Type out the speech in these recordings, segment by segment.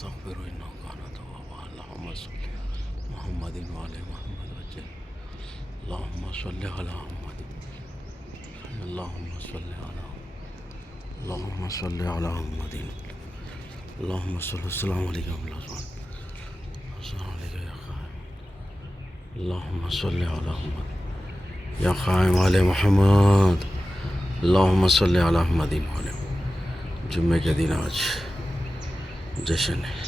ونستغفره إنه كان توابا. اللهم صل محمد وعلى محمد وجل. اللهم صل على محمد. اللهم صل على اللهم صل على محمد. اللهم صل السلام عليكم ورحمة الله. السلام عليك يا خائم. اللهم صل على محمد يا خائم على محمد. اللهم صل على محمد وعلى جمعے کے دن آج جشن ہے.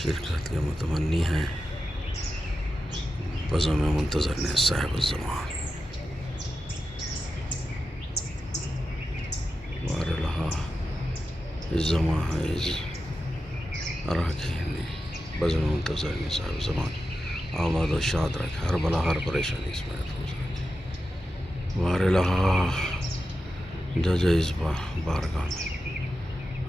شرکت کے متمنی ہیں بزم منتظر نے صاحب الزمان. وار لہا الزمان حیز اراکین بزم منتظر نے صاحب الزمان آباد و شاد رکھے. ہر بلا ہر پریشانی اس میں محفوظ رکھے. وار لہا جو اس بارگاہ میں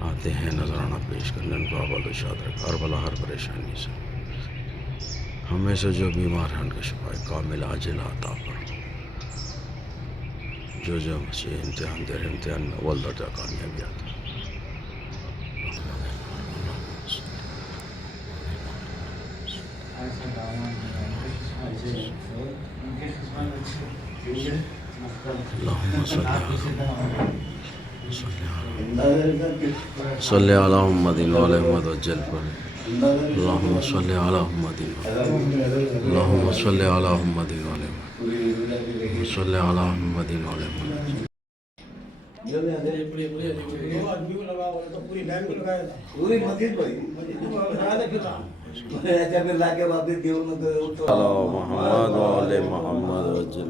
آتے ہیں نذرانہ پیش کرنے ان کو آباد و شاد رکھے. ہر بلا ہر پریشانی سے ہمیں سے جو بیمار ہیں ان کا شفا کامل عاجل عطا فرما. جو بچے امتحان دے رہے امتحان میں اول درجہ کامیابی آتا. اللهم صل على محمد وعلى محمد وجل. اللهم صل على محمد. اللهم صل على محمد وعلى محمد. صل على محمد وعلى محمد. محمد وعلى محمد وجل.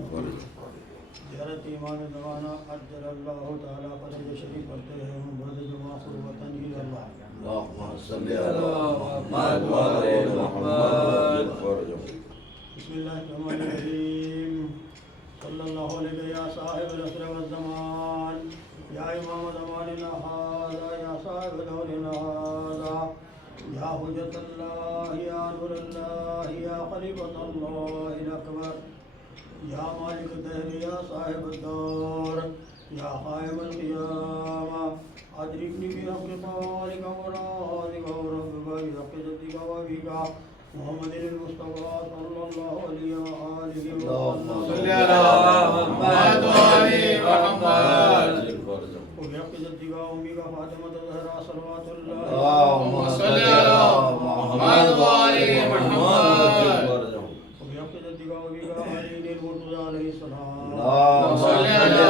ایمان زمانہ عجل اللہ تعالیٰ فرض شریف پڑھتے ہیں ہم برد جمع قربتاً الاللہ. اللهم صل على محمد وعلى محمد. بسم اللہ الرحمن الرحیم. صلی اللہ علیہ یا صاحب العصر والزمان یا امام زماننا هذا یا صاحب دورنا هذا یا حجت اللہ یا نور اللہ یا خلیفۃ اللہ الاکبر یا مالک الدہر یا صاحب الدور یا قائم القیامہ ادرکنی بحق طالق ورازق وربک بحق جدک وابیک محمد المصطفیٰ صلی اللہ علیہ وآلہ وسلم. صلی علی محمد وعلی محمد. وبحق جدک وامک فاطمہ الزہرا صلوات اللہ. اللهم صل علی محمد وعلی محمد. اللهم صل على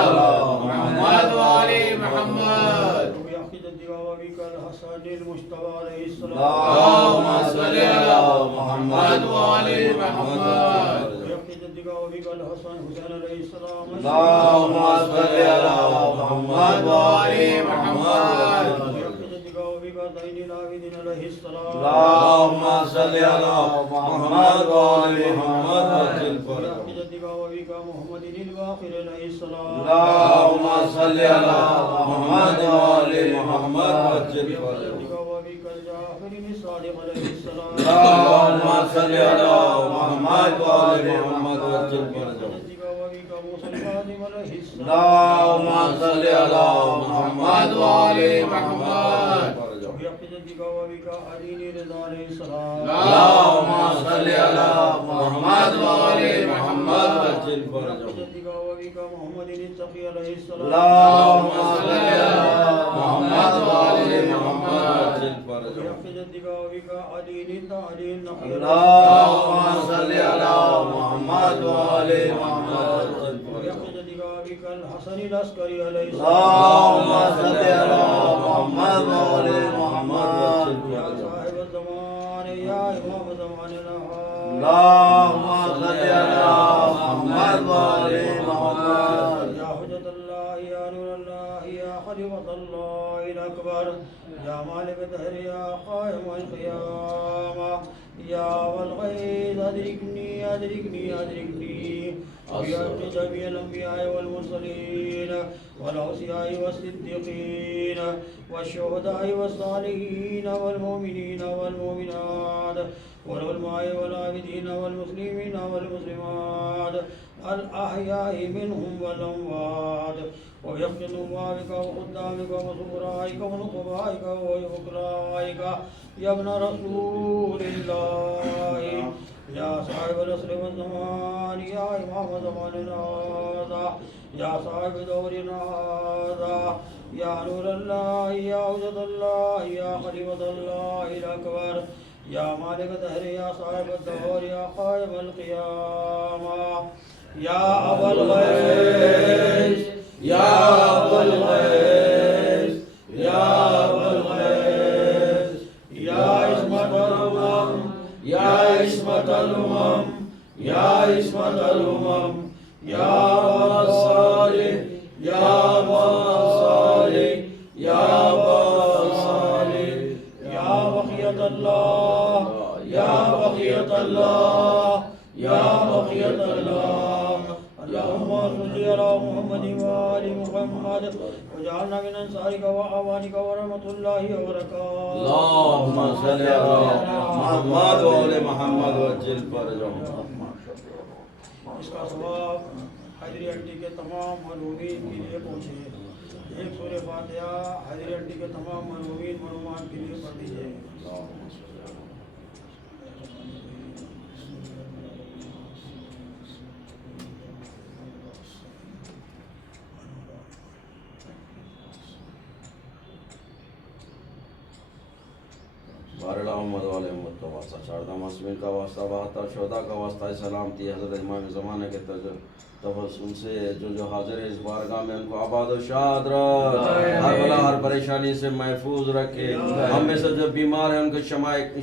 محمد وعلى محمد. وبحق جدك وابيك الحسن المجتبى عليه السلام. اللهم صل على محمد وعلى محمد. وبحق جدك وابيك الحسن حسين عليه السلام. اللهم صل على محمد وعلى محمد. وبحق جدك وابيك زين العابدين عليه السلام. اللهم صل على محمد وعلى محمد. وبحق جدك وابيك محمد الباقر عليه السلام. اللهم صل على محمد وعلى محمد. وبحق وابيك الجعفر الصادق عليه السلام. اللهم صل على محمد وعلى محمد. وبحق وابيك موسى الكاظم عليه السلام. اللهم صل على محمد وعلى محمد. وبحق جدك وابيك علي رضا عليه السلام. اللهم صل على محمد وعلى محمد. وبحق جدك وابيك محمد التقي عليه السلام. اللهم صل على محمد وعلى محمد. وبحق جدك وابيك علي النقي. اللهم صل على محمد وعلى محمد. وبحق جدك وابيك الحسن العسكري عليه السلام. اللهم صل على محمد وعلى محمد. يا صاحب الزمان يا امام زماننا اللهم صل على محمد وعلى محمد. يا حجة الله يا نور الله يا خليفة الله الأكبر يا مالك الدهر يا قائم القيامة يا والغيث أدركني أدركني أدركني بحق جميع الأنبياء والمرسلين والأوصياء والصديقين والشهداء والصالحين والمؤمنين والمؤمنات والعلماء والعابدين والمسلمين والمسلمات الأحياء منهم والأموات ويختم بابك وخدامك وسفرائك ونقبائك ووكلائك يا ابن رسول الله يا صاحب العصر والزمان يا إمام زماننا هذا يا صاحب دورنا هذا يا نور الله يا وجد الله يا خليفة الله الأكبر يا مالك الدهر يا صاحب الدهور يا قائم القيامة يا أبا الغيث يا أبا الغيث يا أبا الغيث يا عصمة الأمم يا عصمة الأمم يا عصمة الأمم يا أبا الصالح يا أبا الصالح يا أبا الصالح يا بقية الله يا بقية الله يا بقية الله اللهم صل على محمد وآل محمد وجعلنا من أنصارك وأعوانك ورحمة الله وبركاته اللهم صل على محمد وآل محمد وجل فرجهم. اس کا ثواب حیدری ہڈی کے تمام معلومین کے لیے پہنچے. ایک سورہ فاتحہ حیدری ہڈی کے تمام معلومین معلومات کے لیے پڑھ دیجیے. بار محمد والے محمد کا واسطہ، چاردہ معصومین کا واسطہ، بہتر شہداء کا واسطہ، سلامتی حضرت امام زمانہ کے تبسم سے جو حاضر ہے اس بارگاہ میں ان کو آباد و شاد رکھ، ہر بلا ہر پریشانی سے محفوظ رکھے. ہم میں سے جو بیمار ہیں ان کو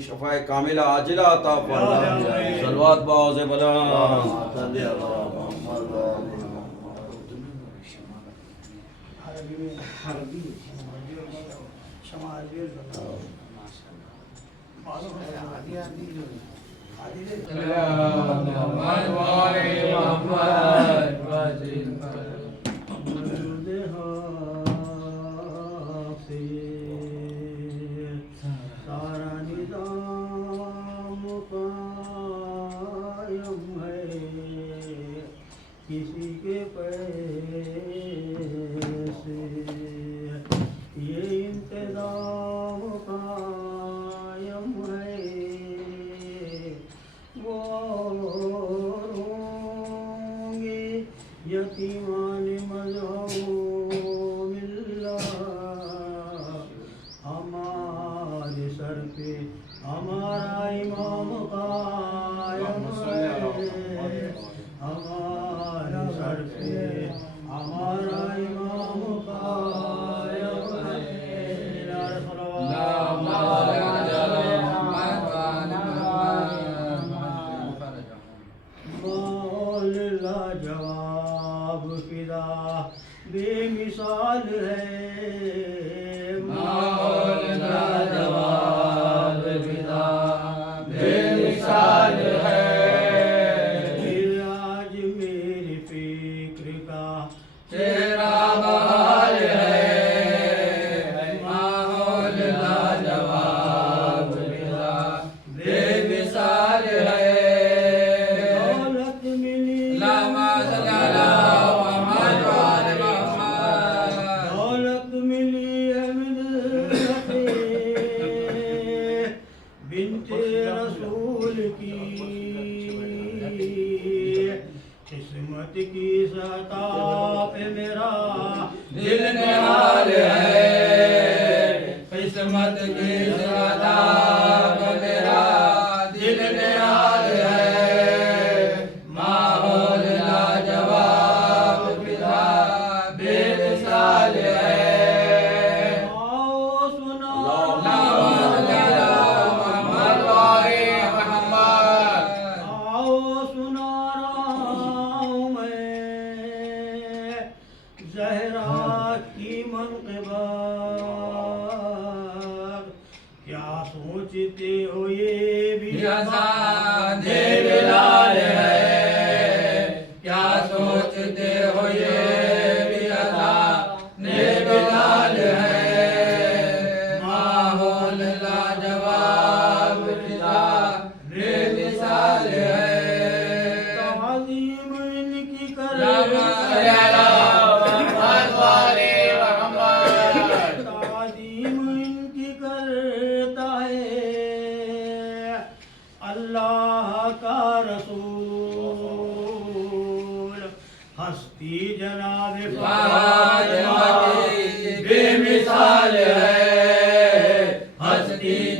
شفاء کاملہ عاجلہ عطا فرما. صلوات باوز بلند. سارا نظام قائم ہے کسی کے پیسے یہ انتظام قائم ہے وہ ہوں گے یتیمان مظہوم اللہ ہمارے سر پہ ہمارا امام قائم ہے ہمارے سر پہ ہمارا امام قائم ہے. مولا جواب فدا بے مثال ہے مولا جواب فدا بے مثال ہے. آج میری فکر کا تیرا بحال ہے ماحول لاجواب فدا بے مثال ہے. دولت ملی دولت ملی بنت رسول کی قسمت کی سطح پہ میرا دل نہال ہے قسمت کی سطح پہ میرا دل نہال ہے ماحول لاجواب فدا بے مثال ہے. آؤ سنا آؤ سنا رہا ہوں میں زہرا کی منقبت کیا سوچتے ہو یہ بھی آزاد بلال ہے کیا سوچتے ہو یہ بھی آزاد بلال ہے ماحول لاجواب فدا بے مثال ہے. تعظیم ان کی کرے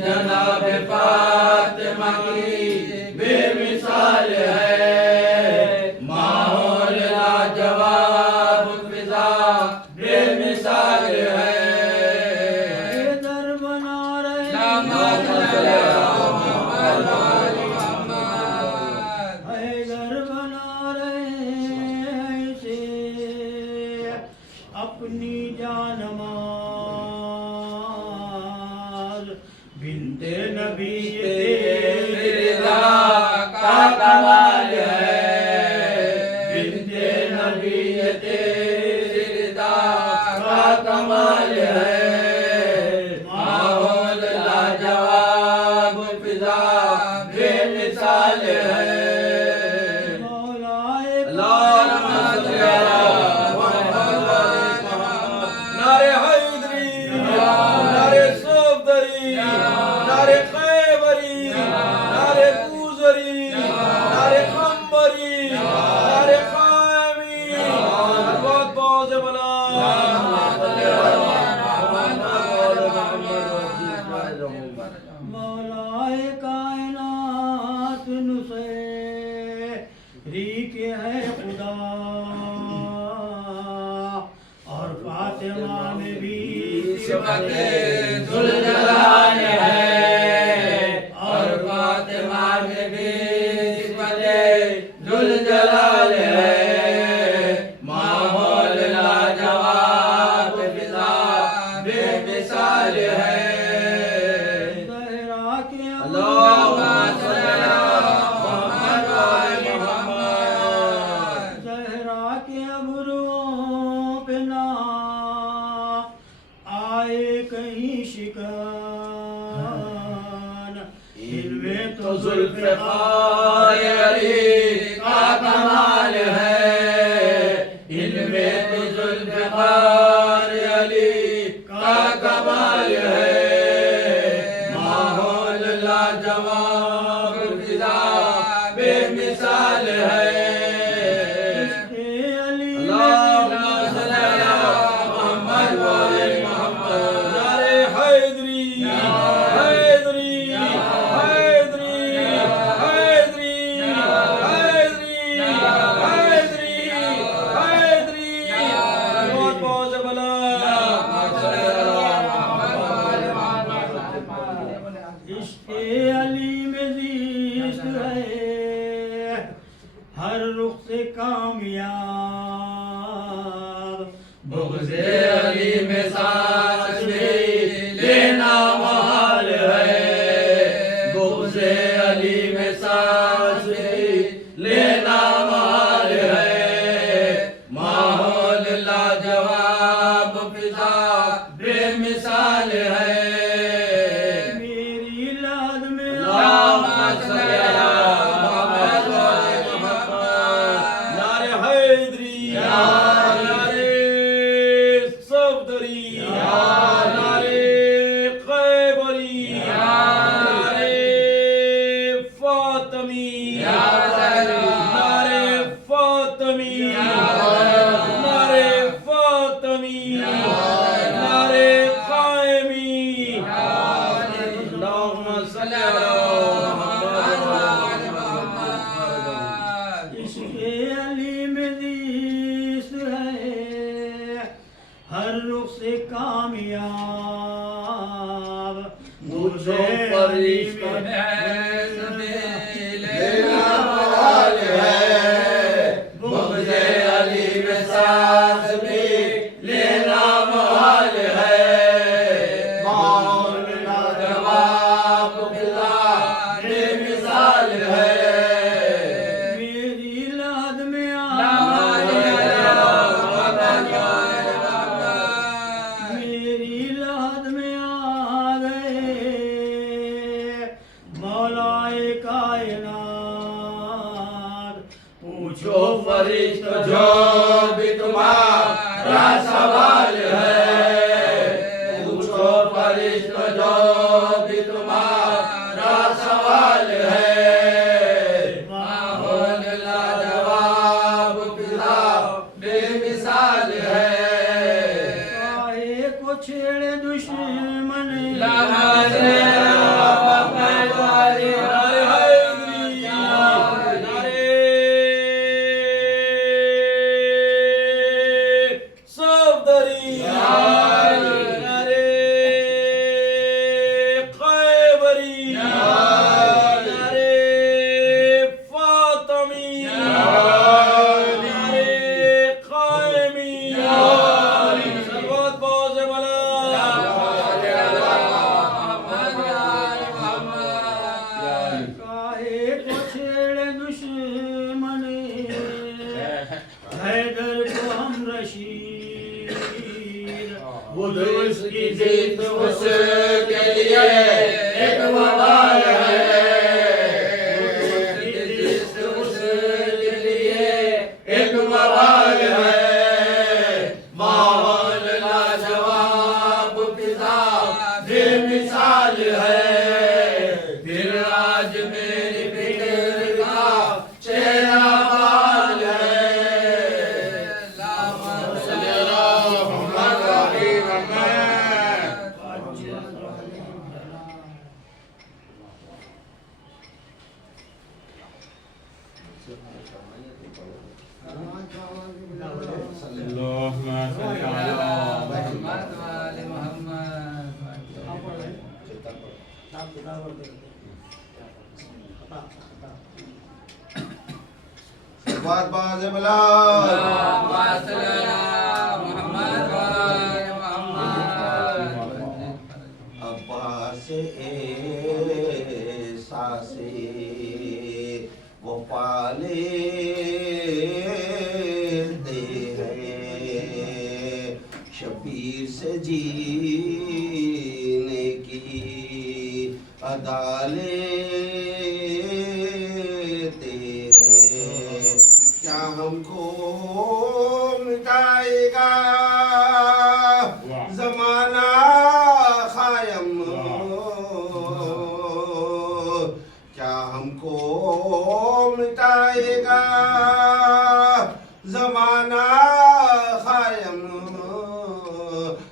جناب فاطمہ کی بے مثال ہے، ماحول لاجواب فضا بے مثال ہے، حیدر بنا رہے حیدر بنا رہے ایسے اپنی جانماز بنت نبی تیری رضا کا کمال ہے، بنت نبی تیری رضا کا کمال ہے، ماحول لاجواب فضا بے مثال ہے، مولائے اللہم صلی علی محمد و آل محمد، نعرہ حیدری، نعرہ صفدری، نعرہ خیبری، نعرہ کوزری، نعرہ خمبری، نعرہ خائمی، بہت بہت سے بلا مولائے کائنات نصیری کے ہے خدا، اور فاطمہ میں بھی صفت ذوالجلال ہے، اور فاطمہ میں بھی صفت ذوالجلال ہے، ماحول لاجواب فضا بے مثال ہے، زہرا کے اللہم صلی علی محمد و آل محمد، زہرا کے ابروؤں پہ نہ آئے کہیں شکن، ان میں تو ذوالفقار علی کا کمال ہے، ان میں تو ذوالفقار علی کا کمال ہے، ماحول لاجواب فضا بے مثال ہے، علی اللہم صلی علی محمد و آل محمد، نعرہ حیدری، حیدری، حیدری، حیدری، حیدری، حیدری، حیدری، بہت بہت سے بلا عشق علی میں زیست ہے ہر رخ سے کامیاب، بغض علی میں سانس بھی لینا محال ہے، بغض علی میں سانس بھی لینا محال ہے، ماحول لاجواب فضا بے مثال ہے، میری لاد میں اللہم صلی علی محمد و آل محمد، نعرہ حیدری، نعرہ صفدری، نعرہ خیبری، نعرہ فاطمی، نعرہ فاطمی، نعرہ فاطمی، نعرہ قائمی، اللہم صلی علی محمد و آل محمد، عشق علی میں زیست ہے ہر رخ سے کامیاب، مجھو فرشتہ لینا محال ہے، بغض علی میں سانس بھی لینا محال ہے، ماحول لاجواب فضا بے مثال ہے، میری لاد میں میری لاد میں آ گئے مولائے کائنات، پوچھو فرشتہ جو بھی تمہارا سوال ہے، پوچھو فرشتہ جو بھی تمہارا سوال ہے، ماحول لاجواب فضا بے مثال ہے، کاہے کو چھیڑے دشمن لمحہ اللهم صل على محمد وآل محمد. بات باز بلا اللهم صل على محمد وآل محمد. عباس ساسے وہ پالتے ہیں، شبیر سے جینے کی ادا لیتے ہیں، کیا ہم کو مٹائے گا زمانہ قائم، کیا ہم کو مٹائے گا زمانہ قائم،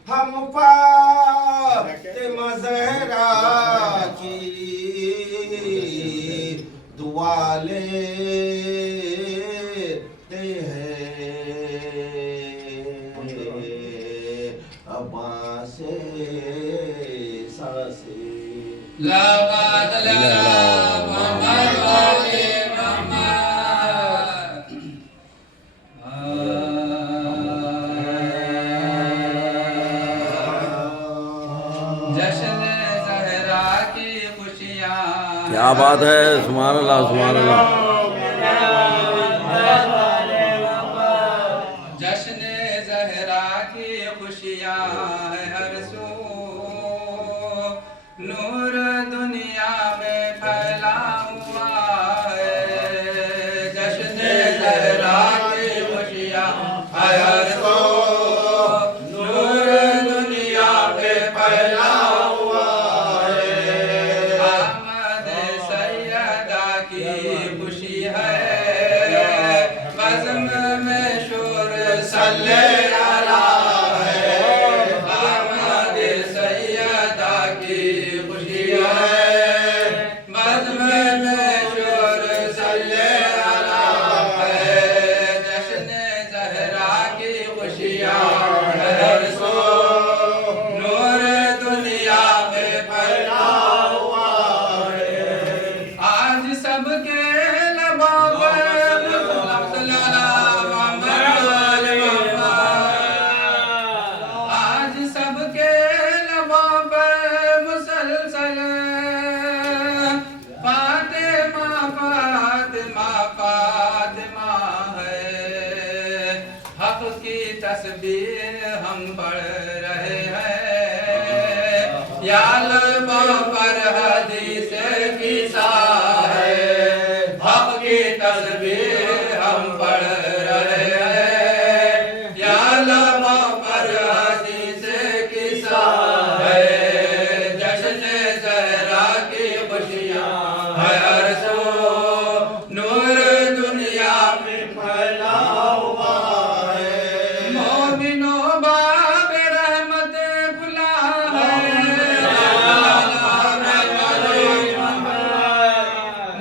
ہم فاطمہ زہرا کی دعا لیتے ہیں، عباس ساسے اللهم صل على محمد وآل محمد. جشن زہرا کی خوشیاں، کیا بات ہے، سبحان اللہ سبحان اللہ. جشن زہرا کی خوشیاں ہے ہر سو، نور دنیا میں پھیلا ہوا ہے. جشن زہرا کی خوشیاں ہے ہر سو، نور دنیا میں پھیلا ہوا ہے. آمد سیدہ کی خوشی ہے، بزم میں شور صلی اللہ ہے. آمد سیدہ کی خوشی ہے، بزم میں شور صلی اللہ ہے. جشن زہرا کی خوشیاں ہے ہر سو، نور دنیا میں پھیلا ہوا ہے. آج سب کے لبوں پر اللہم صلی علی محمد وآل محمد. آج سب کے لبوں پر مسلسل فاطمہ فاطمہ فاطمہ ہے. حق کی تسبیح ہم پڑھ رہے ہیں، یا لبوں پر حدیث قصہ ہے. حق کی تسبیح ہم پڑھ رہے ہیں، یا لبوں پر حدیث قصہ ہے. جشن زہرا کی خوشیاں ہے ہر سو، نور دنیا میں پھیلا ہوا ہے. مومنوں باب رحمت کھلا ہے،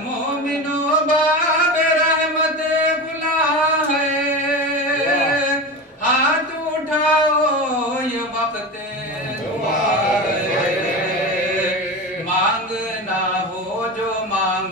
مومنوں باب رحمت کھلا ہے. ہاتھ اٹھاؤ یہ وقت دعا ہے، مانگنا ہو جو مانگ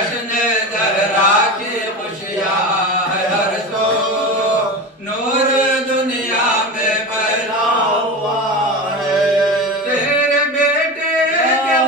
جشن زہرا کی خوشیاں ہے ہر سو نور دنیا میں پھیلا ہوا ہے تیرے بیٹے کے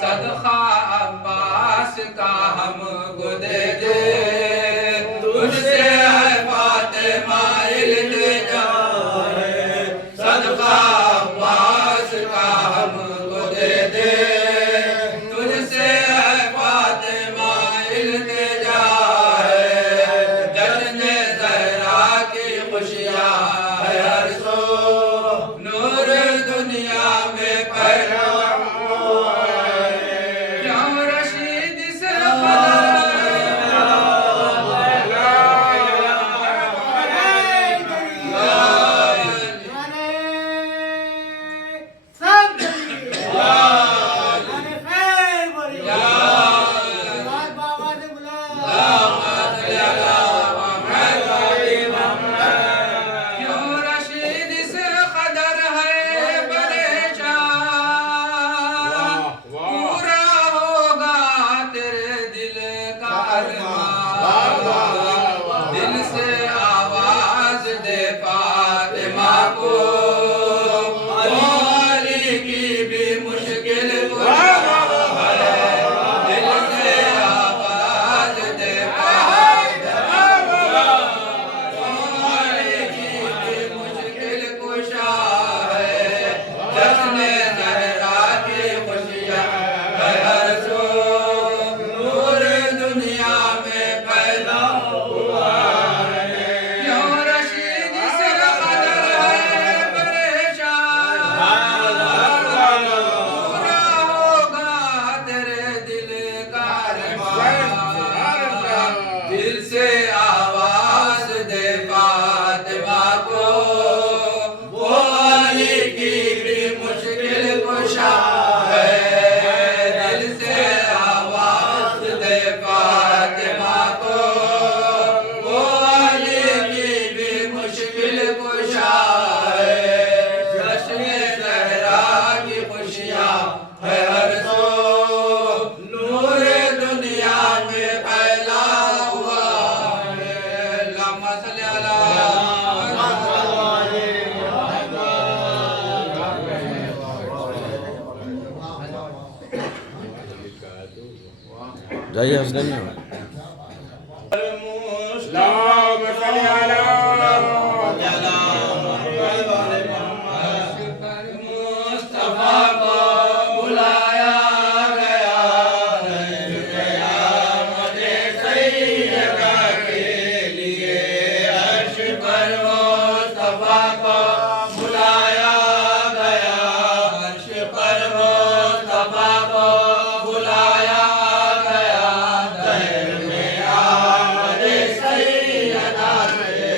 صدقہ عباس کا ہم کو دے دے تجھ سے ہے فاطمہ التجا ہے صدقہ عباس کا ہم کو دے دے تجھ سے ہے فاطمہ التجا ہے جشن زہرا کی خوشیاں ہے ہر سو نور دنیا میں پھیلا دل سے آواز دے فاطمہ کو علی کی بھی مشکل کشا ہے دل سے آواز دے فاطمہ کو علی کی بھی مشکل کشا ہے جشن زہرا کی خوشیاں ہے ہر سو نور دنیا میں پیدا ہوا ہے کیوں رشید سے قدر ہے پریشان پورا ہوگا تیرے دل کا ارمان دل سے آواز دے فاطمہ کو وہ علی کی بھی مشکل کشا ہے دل سے آواز دے فاطمہ کو وہ علی کی بھی مشکل کشا ہے جشن زہرا کی خوشیاں ہے ہر سو نور دنیا میں پھیلا ہوا ہے اللہم صلی علی جائیے حسنین مصطفیٰ کو بلایا گیا ہے قیامت سیدہ کے لیے عرش پر مصطفیٰ کو بلایا گیا عرش پر مصطفیٰ کو بلایا گیا در میں آمد سیدہ کے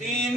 3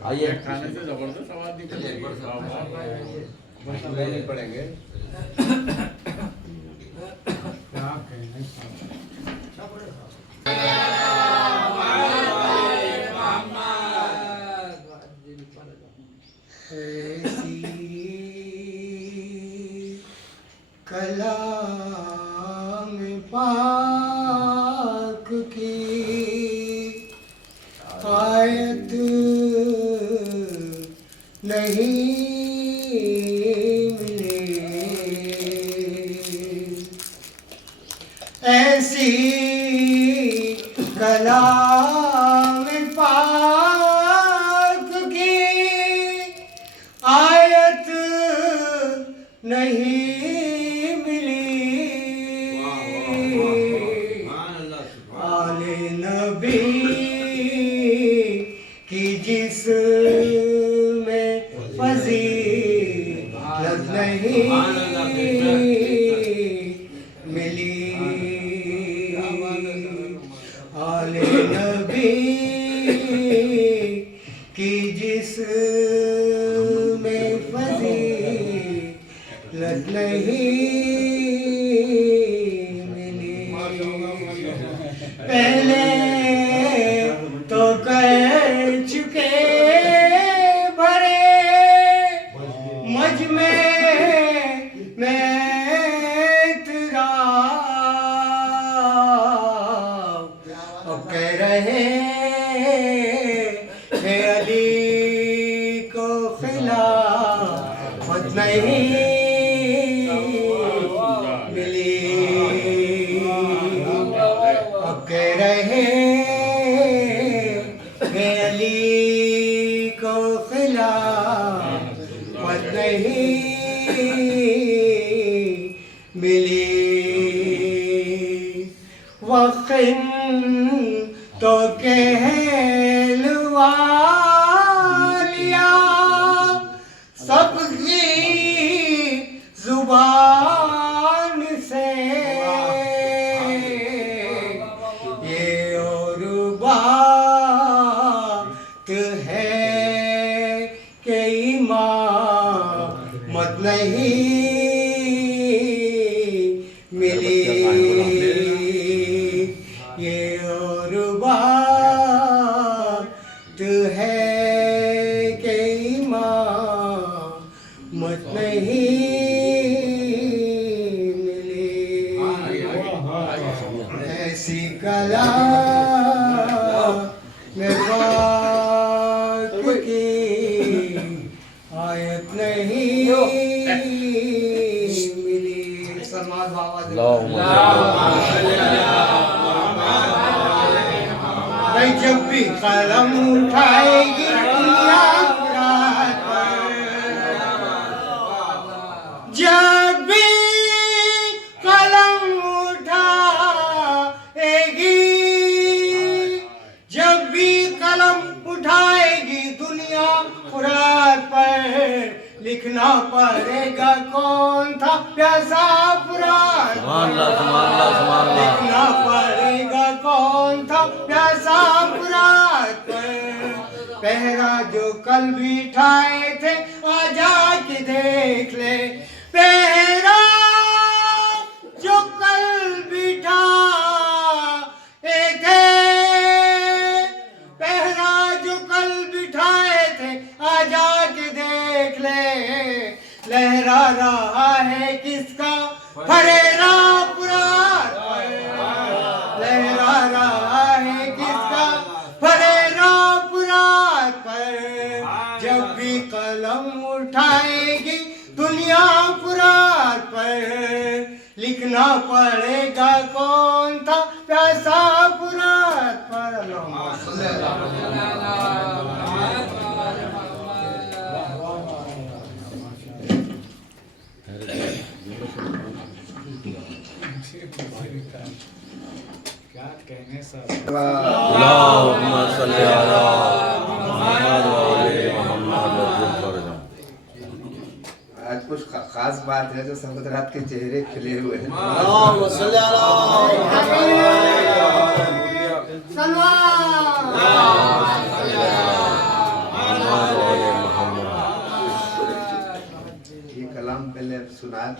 آئیے کھانے سے زبردست آواز نکل رہی ہے. نہیں پڑیں گے. ایسی کلام پاک کی آیت نہیں ملی، ایسی کلام پاک کی آیت نہیں ملی، آل نبی کی جس میں فضیلت نہیں ملی، آل نبی کی جس میں فضیلت نہیں ملی. پہلے تو کر چکے بھرے مجمع میں اعتراف، اب کہہ رہے ہیں علی کو خلافت نہیں ملی، اب کہہ رہے ہیں علی کو خلافت نہیں ملی. وقت تو کہلوا لیا سب کی زبان سے، یہ اور بات ہے کہ امامت نہیں ملی، یہ اور بات ہے کہ امامت نہیں ملی. ایسی کلام میں پاک کی آیت نہیں ملی. سلمان بابا بھائی جب بھی قلم اٹھائے گی دنیا رات پر، جب بھی قلم اٹھائے گی، جب بھی قلم اٹھائے گی دنیا فرات پر، لکھنا پڑے گا کون تھا پیاسا فرات، لکھنا پڑے گا کون تھا پیاسا فرات پر. پہرا جو کل بٹھائے تھے آ جا کے دیکھ لے، پہرا جو کل بٹھائے تھے، پہرا جو کل بٹھائے تھے آ جا کے دیکھ لے. لہرا رہا ہے کس کا پھریرا فرات پر، لہرا رہا ہے کس کا پھریرا فرات پر. جب بھی قلم اٹھائے گی دنیا فرات پر، لکھنا پڑے گا کون تھا پیاسا فرات پر. اللہم صلی اللہ کیا کہنے سر. اللہم صلی علی محمد و علی محمد وجل فرجہ. آج کچھ خاص بات ہے جو سب حضرات کے چہرے کھلے ہوئے ہیں. اللہم صلی علی محمد.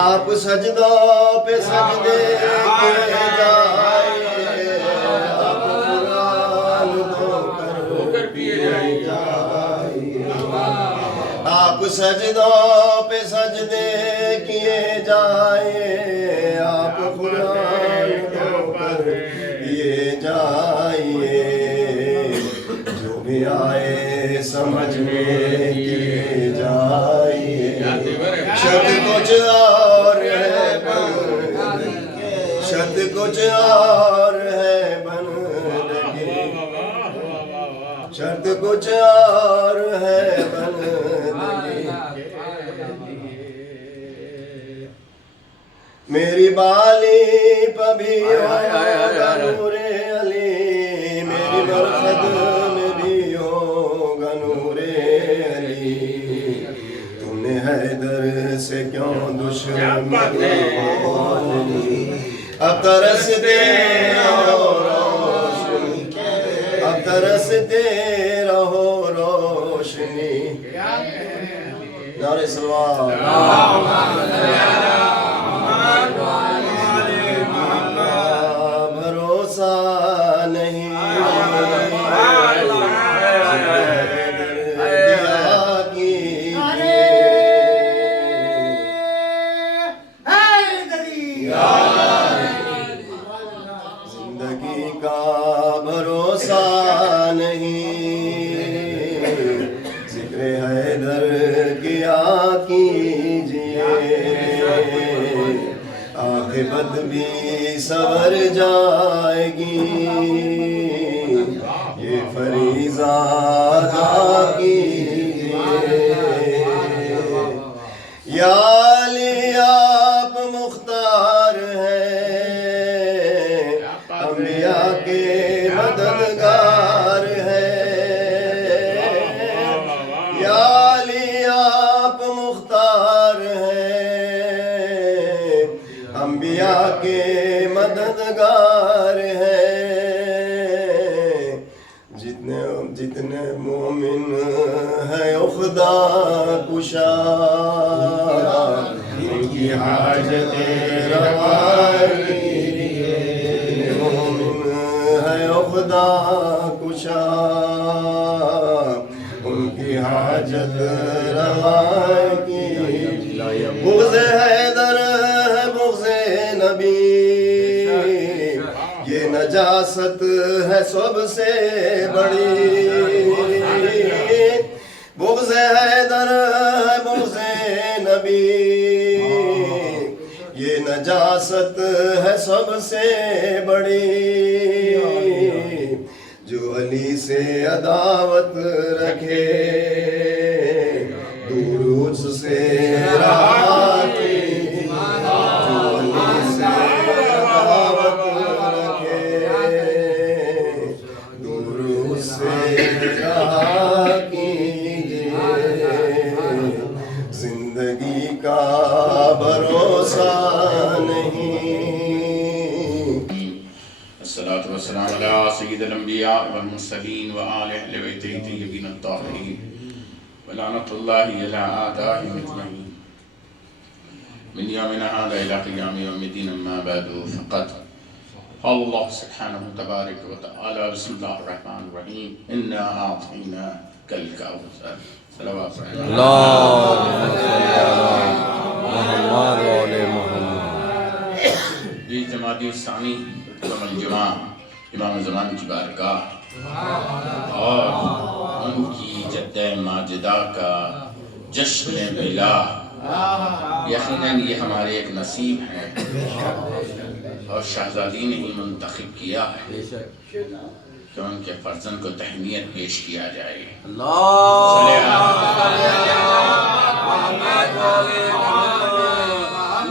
آپ سجدوں پہ سجدے کیے جائے، آپ قرآن دھو کر پیے جائے، آپ سجدوں پہ سجدے کیے جائے، آپ قرآن دھو کر پیے جائے، جو بھی آئے سمجھ میں کیے جائے، شرط کچھ اور ہے بندگی، شرط کچھ اور ہے بندگی، شرط کچھ اور ہے بندگی، میری بالی پہ بھی ہوگا نور علی، میری مرخد میں بھی ہوگا نور علی، تم نے حیدر سے کیوں دشمنی، اب ترستے رہو روشنی، اب ترستے رہو روشنی، نعرہ سلوات، بھروسہ نہیں زندگی کا بھروسہ نہیں، ذکر حیدر کیا کیجئے، عاقبت بھی سور جائے گی، یہ فریضہ ادا کیجئے، یا علی آپ مختار ہیں، انبیاء کے مددگار ہیں، یا علی آپ مختار ہیں، انبیاء کے مددگار ہیں، جتنے مومن ہیں خدا کشا، ان کی حاجت روا کیجئے، مومن ہے خدا کشا، ان کی حاجت روا کیجئے، بغض حیدر ہے بغض نبی، یہ نجاست ہے سب سے بڑی، بغض حیدر ہے بغض نبی، یہ نجاست ہے سب سے بڑی، جو علی سے عداوت رکھے دور اس سے رہا کی، جو علی سے عداوت رکھے دور اس سے رہا کیجئے، زندگی کا بھروسہ نہیں۔ الصلاة والسلام على سيد الأنبياء والمرسلين وآل أهل بيته الطيبين الطاهرين ولعنة الله على أعدائهم أجمعين من يومنا هذا إلى قيام يوم الدين، أما بعد فقد قال الله سبحانه تبارك وتعالى بسم الله الرحمن الرحيم إنا أعطيناك الكوثر صلوات اللهم صل على محمد وعلى محمد۔ یہ جماعتی الثانی علم الجماع امام زمان کی بارگاہ اور ان کی جدہ ماجدہ کا جشن میلاد، یقیناً یہ ہمارے ایک نصیب ہے اور شہزادی نے ہی منتخب کیا ہے کہ ان کے فرزند کو تہنیت پیش کیا جائے۔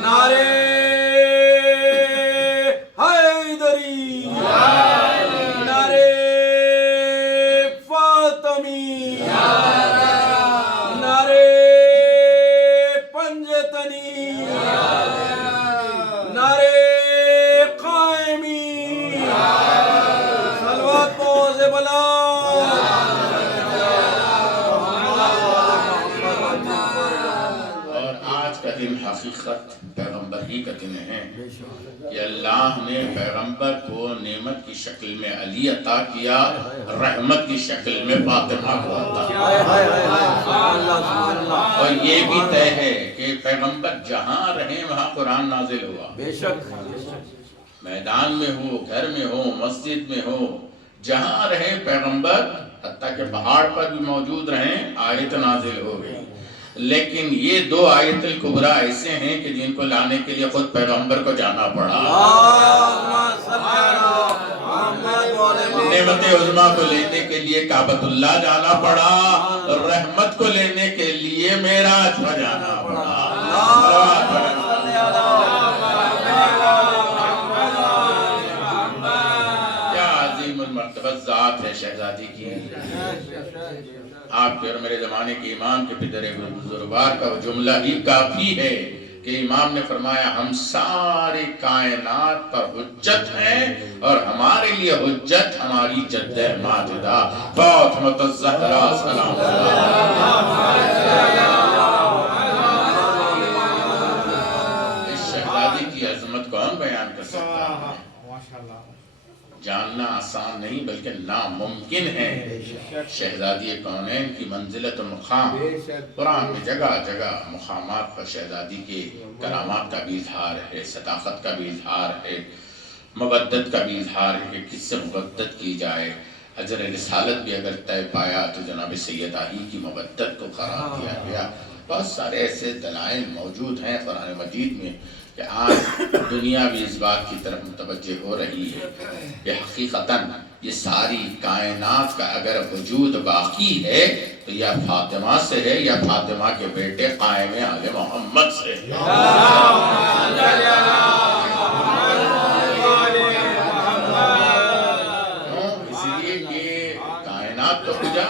نعرے حیدری، نعرے فاطمی، نعرے پنجتنی، نعرے قائمی، صلوات بوز بلند، دن حقیقت پیغمبری کا دن ہے کہ اللہ نے پیغمبر کو نعمت کی شکل میں علی عطا کیا، رحمت کی شکل میں فاطمہ کو عطا کیا۔ اور یہ بھی طے ہے کہ پیغمبر جہاں رہیں وہاں قرآن نازل ہوا، بے شک میدان میں ہو، گھر میں ہو، مسجد میں ہو، جہاں رہے پیغمبر، حتیٰ کہ پہاڑ پر بھی موجود رہیں، آیت نازل ہو گئی۔ لیکن یہ دو آیت الکبریٰ ایسے ہیں کہ جن کو لانے کے لیے خود پیغمبر کو جانا پڑا۔ نعمت عظمیٰ کو لینے کے لیے کعبۃ اللہ جانا پڑا، اور رحمت کو لینے کے لیے معراج پر جانا پڑا۔ مرتبہ ذات ہے شہزادی کی۔ آپ کے اور میرے زمانے کے امام کے پدر بزرگوار کا وہ جملہ ہی کافی ہے کہ امام نے فرمایا ہم ساری کائنات پر حجت ہیں، اور ہمارے لیے حجت ہماری جدہ ماجدہ فاطمہ الزہرا سلام اللہ۔ اس شہزادی کی عظمت کون بیان کر سکتا ہے؟ جاننا آسان نہیں بلکہ ناممکن ہے۔ شہزادی کونین کی منزلت و مقام، قرآن میں جگہ جگہ مقامات پر شہزادی کے کرامات کا بھی اظہار ہے، صداقت کا بھی اظہار ہے، مودت کا بھی اظہار ہے کہ کس سے مودت کی جائے۔ اجر رسالت بھی اگر طے پایا تو جناب سیدہ ہی کی مودت کو قرار دیا گیا۔ بہت سارے ایسے دلائل موجود ہیں قرآن مجید میں کہ آج دنیا بھی اس بات کی طرف متوجہ ہو رہی ہے کہ حقیقتاً یہ ساری کائنات کا اگر وجود باقی ہے تو یا فاطمہ سے ہے یا فاطمہ کے بیٹے قائم آل محمد سے ہے۔ اس لیے کہ کائنات تو پوجا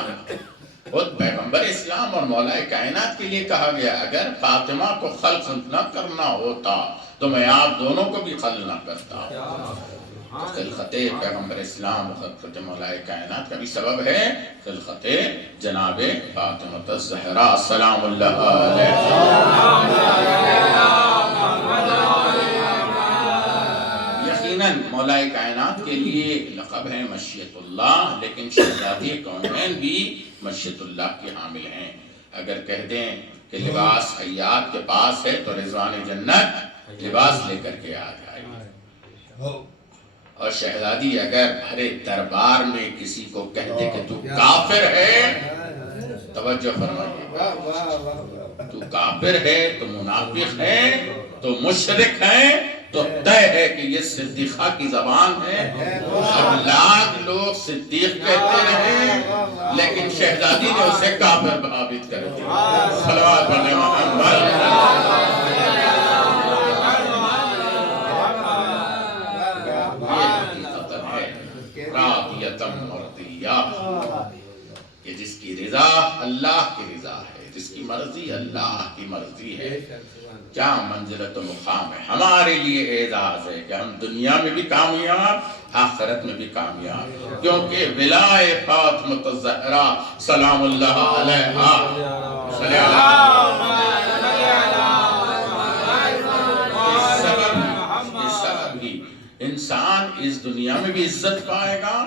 خود پیغمبر اسلام اور مولا کائنات کے لیے کہا گیا اگر فاطمہ کو خلق نہ کرنا ہوتا تو میں آپ دونوں کو بھی خلق نہ کرتا۔ خلقت پیغمبر اسلام و خلقت مولا کائنات کا بھی سبب ہے خلقت جناب فاطمہ الزہرا سلام اللہ علیہ۔ یقیناً مولا کائنات کے لیے لقب ہے مشیت اللہ، لیکن شہزادی کونین بھی مشیت اللہ کے حامل ہیں۔ اگر کہہ دیں کہ لباس خیاط کے پاس ہے تو رضوان جنت لباس لے کر کے آ جائے گی، اور شہزادی اگر بھرے دربار میں کسی کو کہہ دے کہ تو کافر ہے، توجہ فرمائیے، تو کافر ہے، تو منافق ہے، تو مشرک ہے، تو طے ہے کہ یہ صدیقہ کی زبان ہے۔ اب لاکھ لوگ صدیق کہتے رہے لیکن شہزادی نے اسے کافر ثابت کر دیا۔ صلوات پڑھنے محمد۔ کہ جس کی رضا اللہ کی رضا ہے، جس کی مرضی اللہ کی مرضی ہے، کیا منزلت و مقام ہے۔ ہمارے لیے اعزاز ہے کہ ہم دنیا میں بھی کامیاب، آخرت میں بھی کامیاب، کیونکہ ولائے فاطمہ الزہرا سلام اللہ علیہا صلی سبب ہی انسان اس دنیا میں بھی عزت پائے گا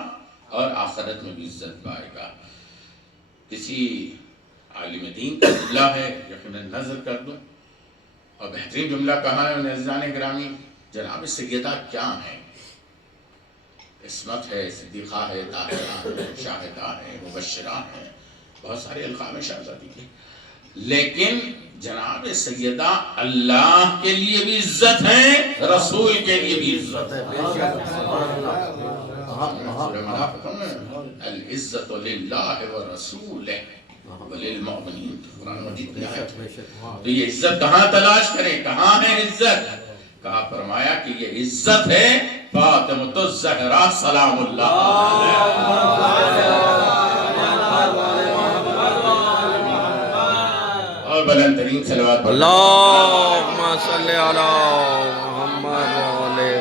اور آخرت میں بھی عزت پائے گا۔ کسی عالم دین کا جملہ ہے، یقیناً نظر کر دو، اور بہترین جملہ کہا ہے عزیزان گرامی، جناب سیدہ کیا ہیں؟ عصمت ہے، صدیقہ ہے، طاہرہ ہے، شاہدہ ہے، مبشرہ ہیں، بہت سارے القاب شہزادی کے، لیکن جناب سیدہ اللہ کے لیے بھی عزت ہے، رسول کے لیے بھی عزت ہے۔ العزت للہ ورسولہ وللمؤمنین، قرآن مجید کی آیت ہے۔ تو یہ عزت کہاں تلاش کریں، کہاں ہے عزت؟ کہا فرمایا کہ یہ عزت ہے فاطمہ الزہرا سلام اللہ اور بلند ترین صلوات پڑھیں۔ اللہم صلی علی محمد و علی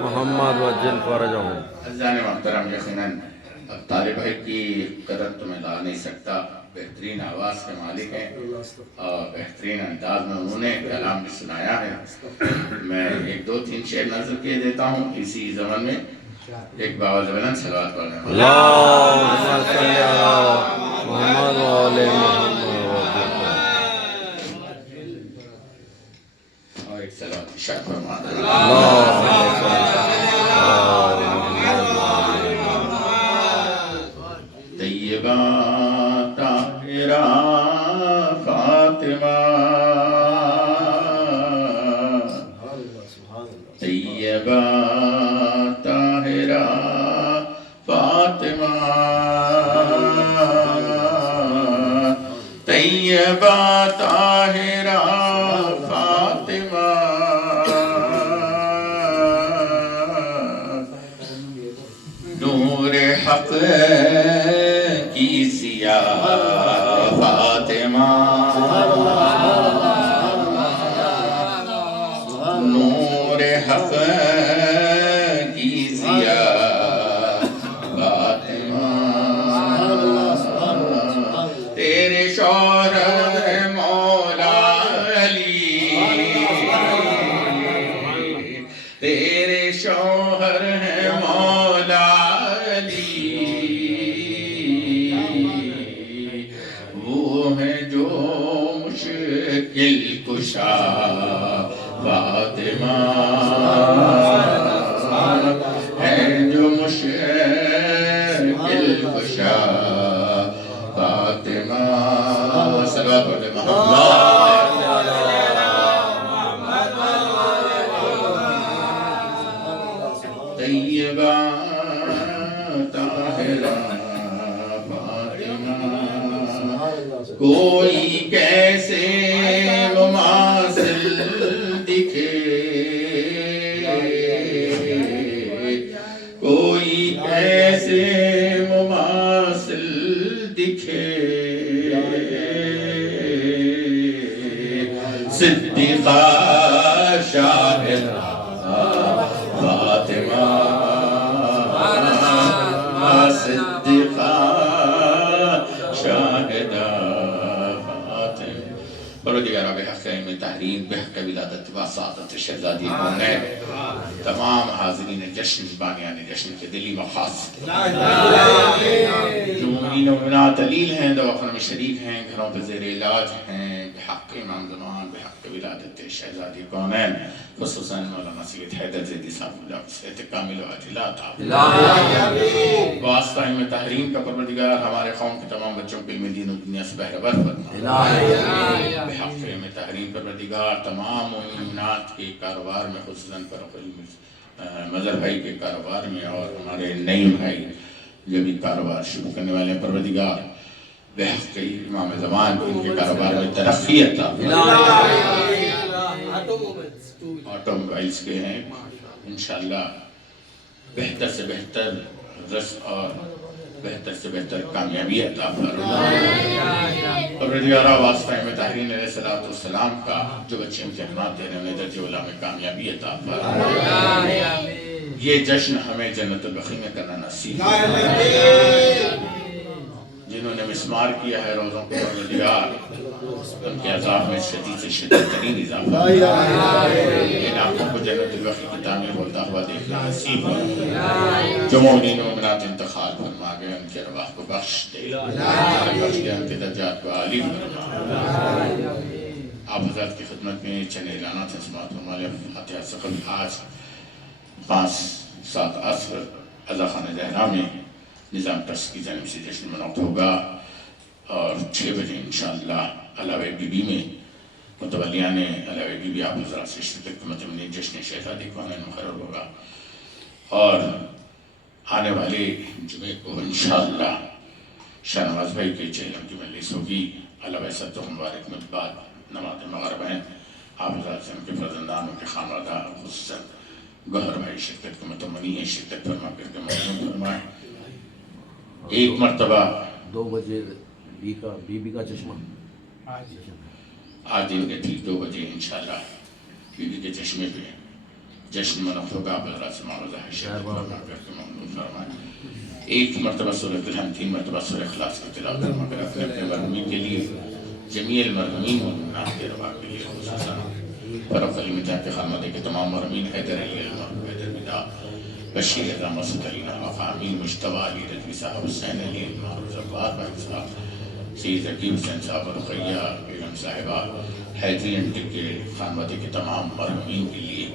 محمد و جل فرجہم۔ عزیزان محترم، یقیناً اب طالب بھائی کی قدر تو میں لا نہیں سکتا، بہترین آواز کے مالک ہیں اور بہترین انداز میں انہوں نے کلام بھی سنایا ہے۔ میں ایک دو تین شعر نظر کیے دیتا ہوں اسی زمن میں، ایک باوجہ بلند صلوات پڑھنے والا۔ اللہم صلی علی محمد وعلی محمد اور ایک صلوات ارشاد فرمانا۔ اللہم صلی علی طیبہ طاہرہ فاطمہ، طیبہ طاہرہ فاطمہ، طیبہ طاہرہ فاطمہ، نور حق کی سیاہ فاطمہ، نور حق کی سیاہ فاطمہ، تیرے شوہر ہے مولا علی، تیرے شوہر ہے مولا علی، وہ ہے جو مشکل کشا فاطمہ، ہے جو مشکل کشا فاطمہ، صلوات علی محمد۔ طیبہ طاہرہ فاطمہ، کوئی کیسے مماثل دکھے، کوئی کیسے مماثل دکھے، صدیقہ شاہدہ فاطمہ، صدیقہ شاہدہ فاطمہ، پروردگارہ بحق علم تحریم، بحق ولادت و سعادت شہزادی کونین، تمام حاضرین جشن، بانیان جشن کے دلی مقاصد، جو مومنین و مومنات علیل ہیں، دواخانوں میں شریک ہیں، گھروں پہ زیر علاج ہیں، بحق امام زمان، بحق ولادت شہزادی کونین، خصوصاً مولانا سید حیدر زیدی صاحب اللہ صحت کامل و عجلات واسطہ علم تحریم کا پروردگار ہمارے قوم کے تمام بچوں کے علم دین و دنیا سے بہرہ بر فرما، بحق علم تحریم پروردگار تمام مومنات کے کاروبار میں، خصوصاً فرق مظہر بھائی کے کاروبار میں اور ہمارے نئی بھائی جو بھی کاروبار شروع کرنے والے ہیں، پروردگار بحق امام زمان ان کے کاروبار میں ترقی عطا آٹو موبائلز کے ہیں، انشاءاللہ بہتر سے بہتر رزق اور بہتر سے بہتر کامیابی عطا فرمائے۔ پروردگارہ واسطہ میں تحرین علیہ السلام کا جو بچے امتحانات دے رہے ہیں درجہ اولیٰ میں کامیابی عطا فرمائے۔ یہ جشن ہمیں جنت البقیع میں کرنا نصیب ہے۔ جنہوں نے مسمار کیا ہے روزوں کو پروردگار ان کے عذاب میں شدید سے شدید ترین اضافہ، ان آنکھوں کو جنت البقیع کی تعمیر ہوتا ہوا دیکھنا نصیب ہو، جو مومنین و مومنات انتقال فرما گئے ان کے ارواح کو بخش دے، بخش دے ان کے درجات کو عالی فرما۔ آپ حضرات کی خدمت میں چند اعلانات ہیں، سماعت فرمائے۔ فاتحہ سے قبل آج 5-7 عصر عزا خانہ زہرا میں نظام ٹرسٹ کی جانب سے جشن منعقد ہوگا اور 6 بجے انشاءاللہ علاوہ بی بی میں متولیان علاوہ بی بی آپ حضرات سے شرکت متمنی جشن شہزادی کونین مقرر ہوگا، اور آنے والے جمعے کو انشاءاللہ شاہ نواز بھائی کے چہلم کی مجلس ہوگی۔ علاوہ صد مبارک میں بعد نماز مغربین آپ حضرات سے ان کے فرزندان، ان کے خانوادہ، خصوصاً گوہر بھائی شرکت کو متمنی ہے، شرکت فرما کر کے مضمون فرمائیں۔ ایک مرتبہ 2 بجے بی بی کا چشمہ آج دن کے ٹھیک 2 بجے انشاءاللہ بی بی کے چشمے پہ جشن منعقد ہوگا، آپ حضرات سے معاوضہ ہے شرکت فرما کر کے مضمون فرمائیں۔ ایک مرتبہ سورۃ الحمد، 3 مرتبہ سورہ اخلاص کی تلاوت مگر اپنے اپنے مرحومین کے لیے، جمیع المرحومین والمنات کے روا کے لیے خصوصاً فرق علی مجاہ کے خانوادے کے تمام مرحومین، حیدر علی المرحوم حیدر بدا، بشیر اعظم اسد علی نواقع، امین مجتبیٰ علی رضوی صاحب، حسین علی المعروف زبار بھائی صاحب، سید ذکی حسین صاحب، رقیہ بیگم صاحبہ، حیدری انٹی کے خانوادے کے تمام مرحومین کے لیے،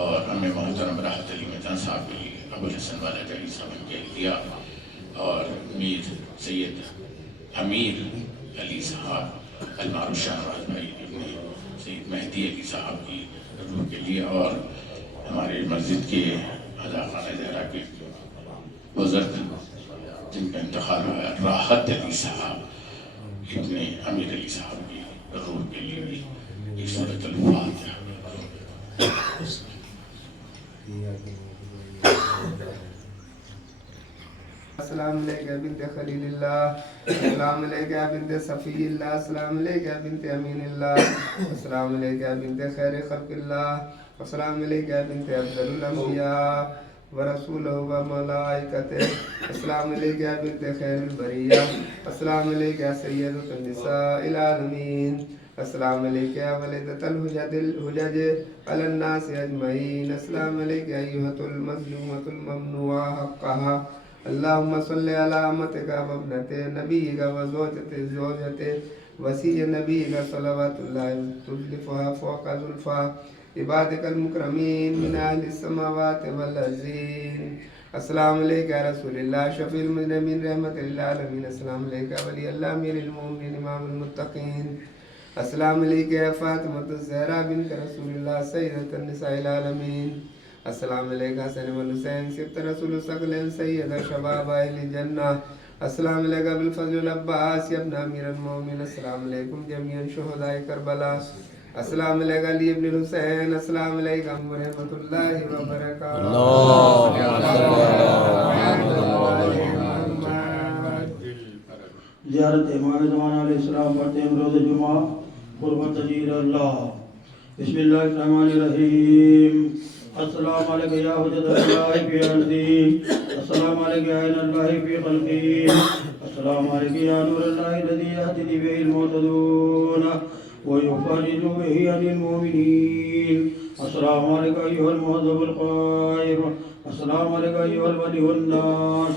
اور ہمیں محترم راحت علی مجاہ صاحب کے لیے، ابو الحسن والد علی صاحب ان کے اہلیہ، اور میر سید امیر علی صاحب المعروف شاہنواز بھائی ابن سید مہدی علی صاحب کی روح کے لیے، اور ہمارے مسجد کے اعلیٰ خانہ زہرا کے بزرگ جن کا انتقال ہوا ہے، راحت علی صاحب ابن امیر علی صاحب کی روح کے لیے بھی ایک سورۃ الفاتحہ۔ السلام علیکہ بنت خلیل اللہ، السلام علیکہ بنت صفی اللہ، السلام علیکہ بنت امین اللہ، السلام علیکہ بنت خیر خلق اللہ، السلام علیکہ بنت افضل الانبیاء ورسولہ وملائکتہ، السلام علیکہ بنت خیر البریہ، السلام علیکہ سیدۃ النساء العالمین، السلام علیکہ ولدۃ الحجج علی الناس اجمعین، السلام علیکہ ایھۃ المظلومۃ الممنوعہ حقہا، اللہم صلی علی امتک وابنت نبیک وزوجت زوجت وسیع نبیک صلوات اللہ تزلفها فوق زلفا عبادک المکرمین من اہل السماوات والارضین، السلام علیکہ رسول اللہ شفیع المذنبین رحمت للعالمین، السلام علیکہ ولی اللہ امیر المومنین امام المتقین، السلام علیکہ فاطمۃ الزہرا بنت رسول اللہ سیدۃ النساء العالمین، السلام علیکہ حسن والحسین سبط رسول الثقلین سید شباب اہل الجنہ، السلام علیکہ بالفضل العباس ابن امیر المومنین، السلام علیکم جمیعا شہداء کربلا، السلام علیکہ علی ابن الحسین، السلام علیکم ورحمۃ اللہ وبرکاتہ۔ زیارت امام زمان علیہ السلام پڑھتے ہیں روز جمعہ قربت تجیر اللہ۔ بسم اللہ الرحمن الرحیم۔ السلام علیکم یا حجت اللہ فی ارضی، السلام علیکم یا عین اللہ فی خلقی، السلام علیکم یا نور اللہ الذی یہتدی بہ المہتدون ویفرج بہ عن المؤمنین، السلام علیکم ایھا المہذب القائم، السلام علیکم ایھا الولی الناس،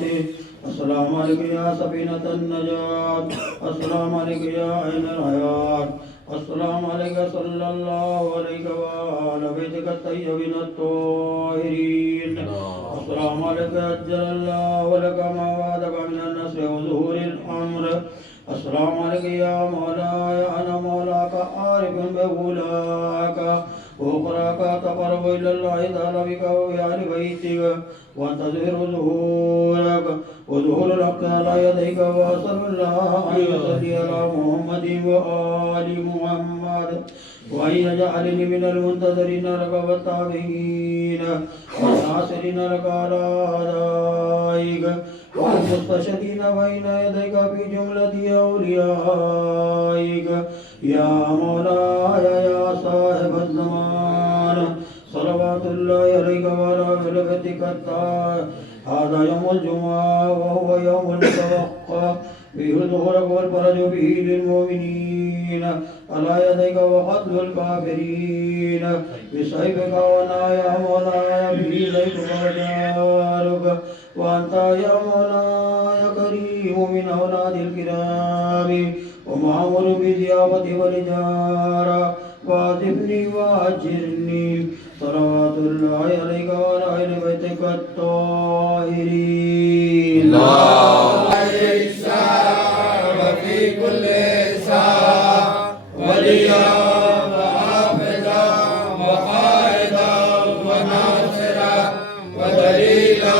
السلام علیکم یا سفینۃ النجات، السلام علیکم یا عین الحیات، السلام علیکم صلی اللہ علیہ وآلہ بیتک الطیبین الطاہرین، السلام علیکم عجل اللہ لک ما وعدک من النصر وظہور الامر، السلام علیکم یا مولاي انا مولاک عارف بولاک وأقراك تقرب إلى الله تعالى بك وبأهل بيتك وانتظر ظهورك وظهور الحق على يديك، وأسأل الله أن يصلي على محمد وآل محمد وأن يجعلني من المنتظرين لك والتابعين والناصرين لك على أعدائك والمستشهدين بين يديك في جملة أوليائك، يا مولاي يا صاحب الزمان صلوات الله عليك وعلى أهل بيتك الطاهرين، هذا يوم الجمعة وهو يوم توقع فيه ظهورك والفرج به للمؤمنين على يديك وقتل الكافرين بسيفك، وانا يا مولاي به ليلك ودارك، وانت يا مولاي كريم من اولاد الكرام ومعمر بضيافة والإجارة، واعذبني واجرني صلوات الله عليك وعلى أهل بيتك الطاهرين. وفي كل ساعة وليا وحافظا وقائدا وناصرا ودليلا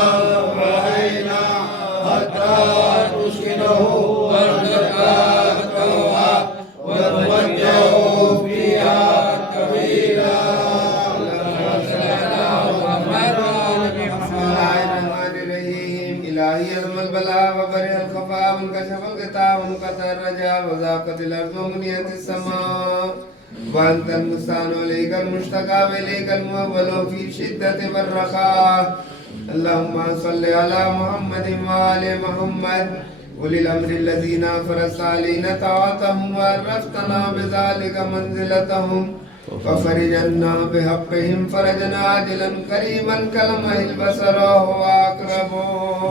وعينا حتى تسكنه أرضك التوبة وتوجه فيها طويلا. إلهي أزم البلاء وبرئ الخفاء وانكشف الغطاء وانقطع الرجاء وضاقت الأرض ومنيت السماء، وأنت المستعان وإليك المشتكى وإليك المؤول في الشدة والرخاء، اللهم صل على محمد وآل محمد أولي الأمر الذين فرضت علينا طاعتهم وعرفتنا بذلك منزلتهم وفرج عنا بحقهم فرجا عاجلا كريما كلمه البصر وهو أقرب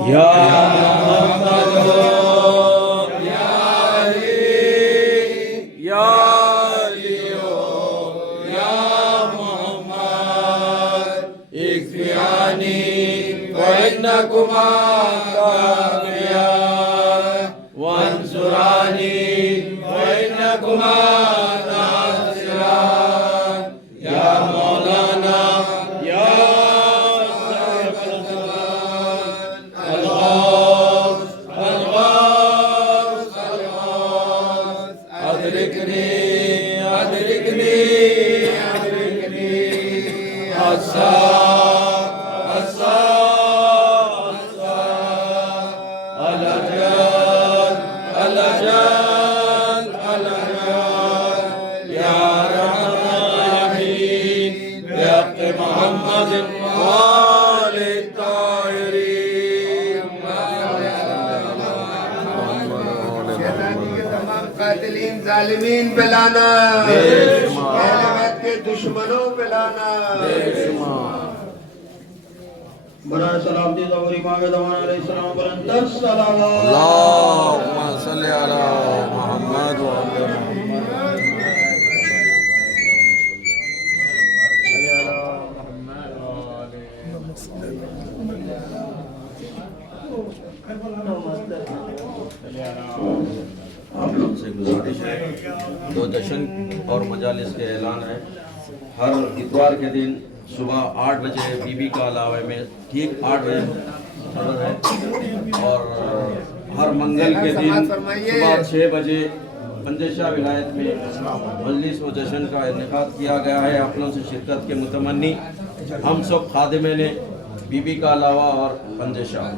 یا محمد یا علی یا علی یا محمد اکفیانی فإنکما کافیان وانصرانی فإنکما ناصران یا مولانا یا صاحب الزمان الغوث الغوث الغوث ادرکنی ادرکنی ادرکنی الساق الساق الساق الأجل الأجل الأجل یا رحم الراحمین بحق محمد وآل الطاہرین شیطانی کے تمام قاتلین ظالمین پہ لانا اہل بیت کے دشمنوں پہ لانا برائے سلامتی ظہور امام زمان علیہ السلام پر اندر صلوات اللہم صلی علی محمد وعلی محمد آپ لوگ سے گزارش ہے، 2 جشن اور مجالس کے اعلان ہے۔ ہر اتوار کے دن صبح 8 بجے بی بی کا علاوہ میں ٹھیک 8 بجے صدر ہے، اور ہر منگل کے دن صبح 6 بجے اندیشہ ولایت میں مجلس و جشن کا انعقاد کیا گیا ہے۔ آپ لوگوں سے شرکت کے متمنی ہم سب خادمین نے بی بی کا علاوہ اور اندیشہ۔